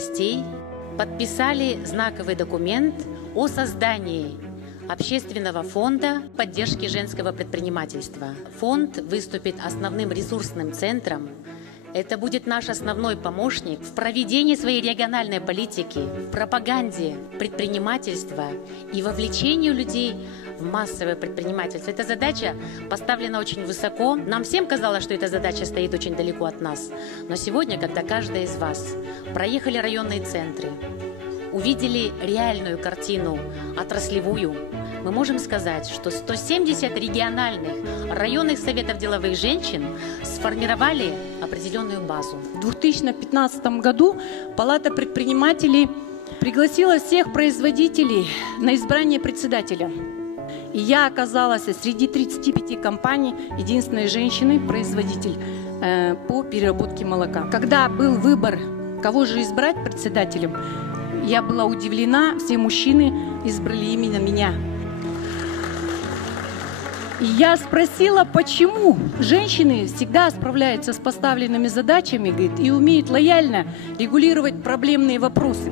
властей подписали знаковый документ о создании общественного фонда поддержки женского предпринимательства. Фонд выступит основным ресурсным центром. Это будет наш основной помощник в проведении своей региональной политики, в пропаганде предпринимательства и вовлечении людей в массовое предпринимательство. Эта задача поставлена очень высоко. Нам всем казалось, что эта задача стоит очень далеко от нас. Но сегодня, когда каждый из вас проехали районные центры, увидели реальную картину отраслевую, мы можем сказать, что 170 региональных районных советов деловых женщин сформировали определенную базу. В 2015 году Палата предпринимателей пригласила всех производителей на избрание председателя. И я оказалась среди 35 компаний единственной женщиной-производитель по переработке молока. Когда был выбор, кого же избрать председателем, я была удивлена, все мужчины избрали именно меня. И я спросила, почему женщины всегда справляются с поставленными задачами, говорит, и умеют лояльно регулировать проблемные вопросы.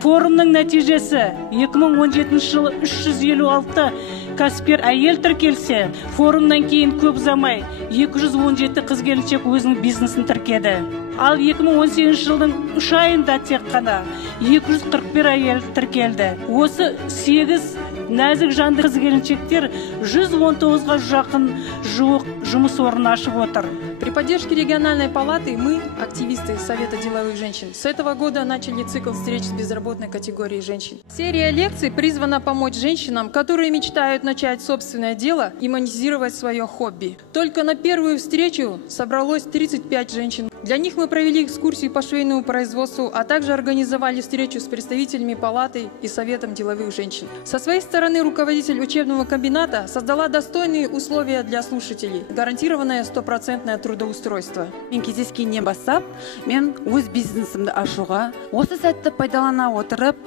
Форумның нәтижесі 2017 жылы 356 кәсіпкер әйел тіркелсе, форумнан кейін көп ұзамай 217 қыз-келіншек өзінің бизнесін тіркеді. Ал 2018 жылдың 3 айында тек қана 241 әйел тіркелді. Осы 8 нәзік жанды қыз-келіншектер 119-ға жақын жуық жұмыс орнын ашып отыр. При поддержке региональной палаты мы, активисты Совета деловых женщин, с этого года начали цикл встреч с безработной категорией женщин. Серия лекций призвана помочь женщинам, которые мечтают начать собственное дело и монетизировать свое хобби. Только на первую встречу собралось 35 женщин. Для них мы провели экскурсию по швейному производству, а также организовали встречу с представителями палаты и Советом деловых женщин. Со своей стороны руководитель учебного комбината создала достойные условия для слушателей, гарантированное 100% трудоустройство. Мен кездескеннен бастап, мен өз бизнесімді ашуға, осы сәтті пайдалана отырып,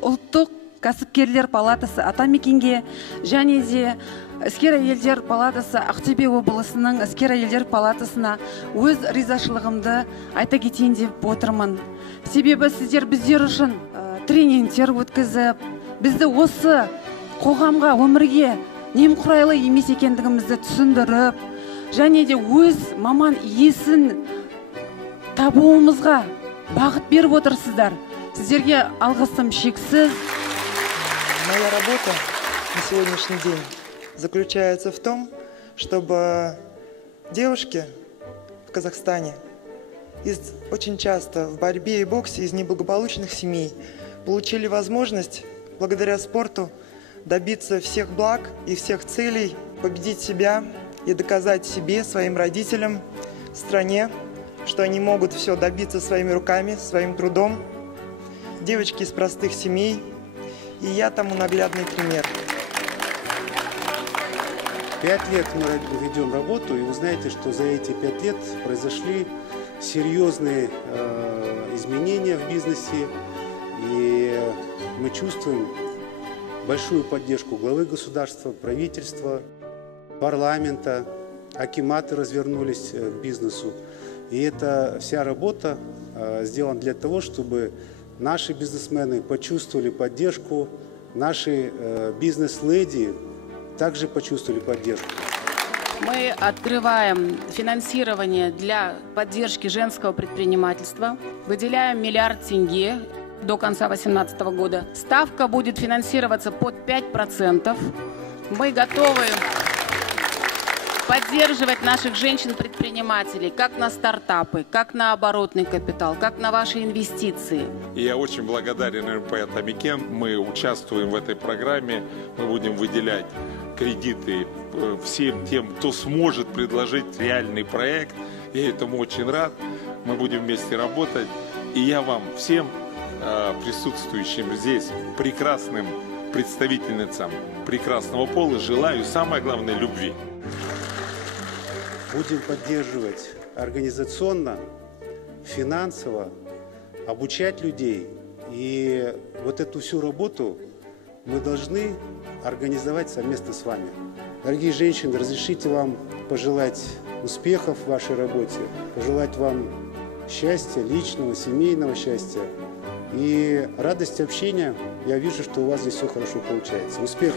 ұлттық кәсіпкерлер палатасы Атамекенге және де іскер әйелдер палатасы Ақтөбе облысының іскер әйелдер палатасына өз ризашылығымды айта кетейін деп отырмын. Себебі сіздер біздер үшін тренингтер өткізіп, бізді осы қоғамға, өмірге немқұрайлы емес екендігімізді түсіндіріп, және де өз маман иесін табуымызға бағыт беріп отырсыздар. Сіздерге алғысым шексіз. Моя работа на сегодняшний день заключается в том, чтобы девушки в Казахстане очень часто в борьбе и боксе из неблагополучных семей получили возможность благодаря спорту добиться всех благ и всех целей, победить себя и доказать себе, своим родителям, стране, что они могут все добиться своими руками, своим трудом. Девочки из простых семей, и я тому наглядный пример. 5 лет мы ведем работу, и вы знаете, что за эти 5 лет произошли серьезные изменения в бизнесе, и мы чувствуем большую поддержку главы государства, правительства, парламента, акиматы развернулись к бизнесу. И эта вся работа сделана для того, чтобы наши бизнесмены почувствовали поддержку, наши бизнес-леди также почувствовали поддержку. Мы открываем финансирование для поддержки женского предпринимательства, выделяем 1 миллиард тенге до конца 2018 года. Ставка будет финансироваться под 5%. Мы готовы поддерживать наших женщин-предпринимателей как на стартапы, как на оборотный капитал, как на ваши инвестиции. И я очень благодарен РП Атамекен. Мы участвуем в этой программе. Мы будем выделять кредиты всем тем, кто сможет предложить реальный проект. Я этому очень рад. Мы будем вместе работать. И я вам всем присутствующим здесь, прекрасным представительницам прекрасного пола, желаю, самое главное, любви. Будем поддерживать организационно, финансово, обучать людей. И вот эту всю работу мы должны организовать совместно с вами. Дорогие женщины, разрешите вам пожелать успехов в вашей работе, пожелать вам счастья, личного, семейного счастья и радости общения. Я вижу, что у вас здесь все хорошо получается. Успехов!